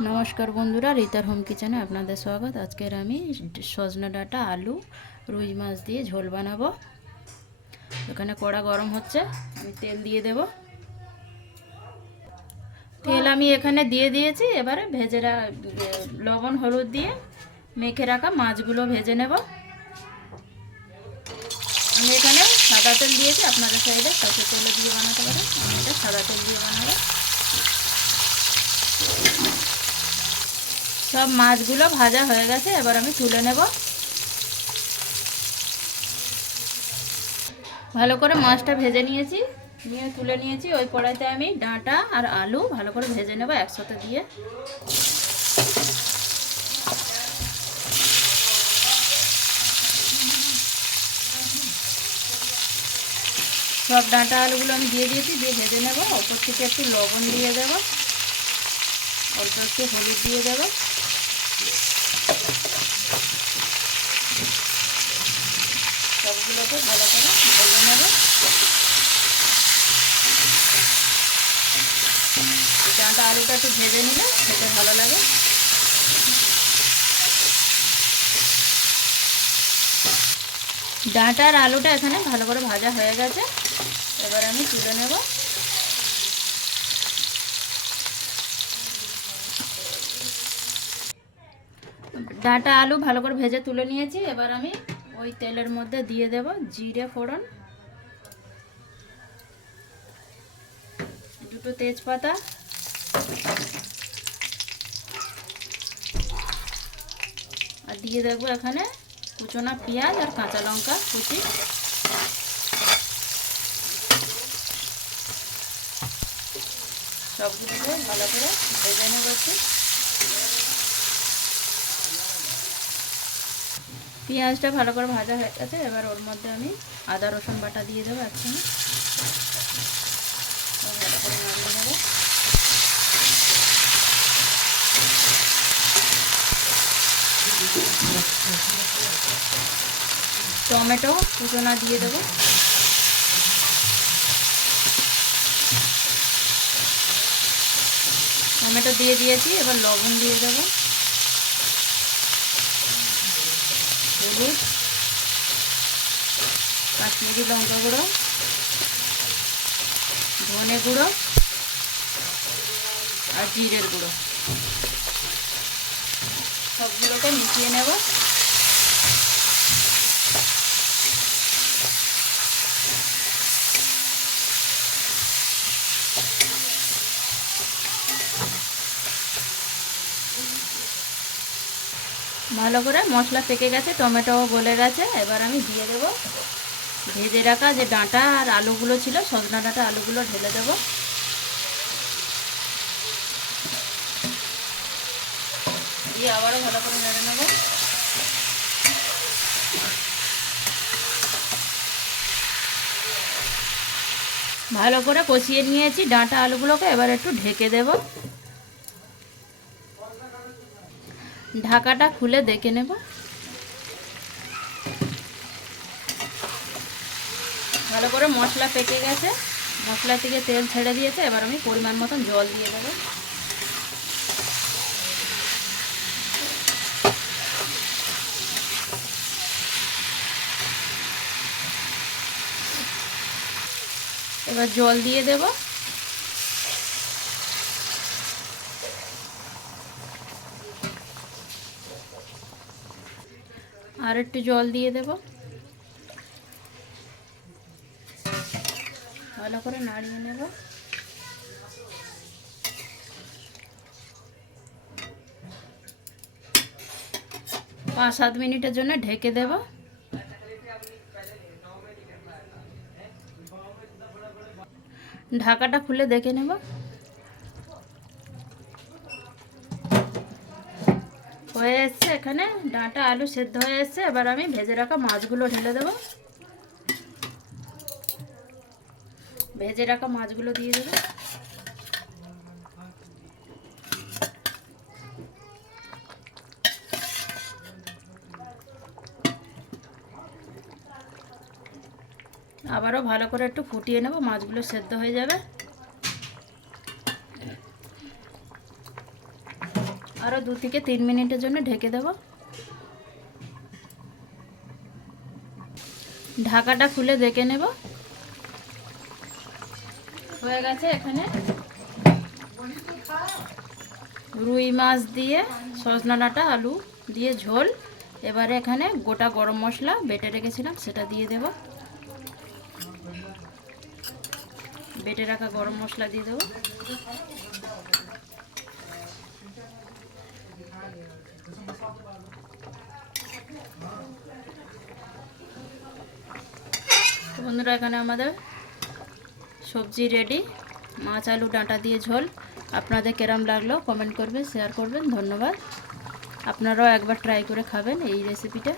নমস্কার বন্ধুরা, রিতার হোম কিচেনে আপনাদের স্বাগত। আজকের আমি সজনে ডাঁটা, আলু, রুই মাছ দিয়ে ঝোল বানাবো। এখানে কড়া গরম হচ্ছে, আমি তেল দিয়ে দেব। তেল আমি এখানে দিয়ে দিয়েছি। এবারে লবণ হলুদ দিয়ে মেখে রাখা মাছগুলো ভেজে নেব। আমি এখানে সাদা তেল দিয়েছি, আপনাদের সাইডে সরষের তেল দিয়ে বানাতে পারেন। আমি এটা সাদা তেল দিয়ে বানাবো। সব মাছগুলো ভাজা হয়ে গেছে, এবার আমি তুলে নেব। ভালো করে মাছটা ভেজে নিয়েছি, নিয়ে তুলে নিয়েছি। ওই কড়াইতে আমি ডাঁটা আর আলু ভালো করে ভেজে নেব একসাথে দিয়ে। সব ডাঁটা আলুগুলো আমি দিয়ে দিয়েছি, দিয়ে ভেজে নেব। ওপর থেকে একটু লবণ দিয়ে দেব, অল্প একটু হলুদ দিয়ে দেব। সবগুলোকে ভালো করে ভেজে নেব। ডাঁটা আলুটা একটু ভেজে নিলে খেতে ভালো লাগে। ডাঁটা আর আলুটা এখানে ভালো করে ভাজা হয়ে গেছে, এবার আমি তুলে নেব। ডাঁটা আলু ভালো করে ভেজে তুলে নিয়েছি। এবার আমি ওই তেলের মধ্যে দিয়ে দেব জিরে ফোড়ন, দুটো তেজপাতা, আর দিয়ে দেবো এখানে কুচনো পেঁয়াজ আর কাঁচা লঙ্কা কুচি। সবগুলোকে ভালো করে ভেজে নেব একটু। পেঁয়াজটা ভালো করে ভাজা হয়ে গেছে, এবার ওর মধ্যে আমি আদা রসুন বাটা দিয়ে দেবো একসঙ্গে। ভালো করে নাড়িয়ে নেব। টমেটো কুচনা দিয়ে দেবো। টমেটো দিয়ে দিয়েছি, এবার লবণ দিয়ে দেবো, হলুদ, কাশ্মীরি লঙ্কা গুঁড়ো, ধনে গুঁড়ো আর জিরের গুঁড়ো। সবগুলোকে মিশিয়ে নেব। ভালো করে মশলা পেকে গেছে, টমেটোও গলে গেছে। এবার আমি দিয়ে দেব ভেজে রাখা যে ডাঁটা আর আলুগুলো ছিল, সজনা ডাঁটা আলুগুলো ঢেলে দেব। দিয়ে আবারও ভালো করে নেড়ে নেব। ভালো করে কষিয়ে নিয়েছি ডাঁটা আলুগুলোকে, এবার একটু ঢেকে দেব। ঢাকাটা খুলে দেখে নেব। ভালো করে মশলা পেকে গেছে, মশলা থেকে তেল ছেড়ে দিয়েছে। এবার আমি পরিমাণ মতন জল দিয়ে দেবো। এবার জল দিয়ে দেব। আর একটু জল দিয়ে দেব। ভালো করে নাড়িয়ে নেব। 5-7 মিনিটের জন্য ঢেকে দেব। ঢাকাটা খুলে দেখে নেব। হয়ে এসছে, এখানে ডাঁটা আলু সেদ্ধ হয়ে এসছে। এবার আমি ভেজে রাখা মাছগুলো ঢেলে দেব। ভেজে রাখা মাছগুলো দিয়ে দেব। আবারও ভালো করে একটু ফুটিয়ে নেব, মাছগুলো সেদ্ধ হয়ে যাবে। আরও 2 থেকে 3 মিনিটের জন্য ঢেকে দেব। ঢাকাটা খুলে দেখে নেব, হয়ে গেছে। এখানে রুই মাছ দিয়ে সজনা ডাঁটা আলু দিয়ে ঝোল। এবারে এখানে গোটা গরম মশলা বেটে রেখেছিলাম সেটা দিয়ে দেব। বেটে রাখা গরম মশলা দিয়ে দেব। তো বন্ধুরা, এখানে আমাদের সবজি রেডি, মাছ আলু ডাঁটা দিয়ে ঝোল। আপনাদের কেরম লাগলো কমেন্ট করবেন, শেয়ার করবেন। ধন্যবাদ। আপনারাও একবার ট্রাই করে খাবেন এই রেসিপিটা।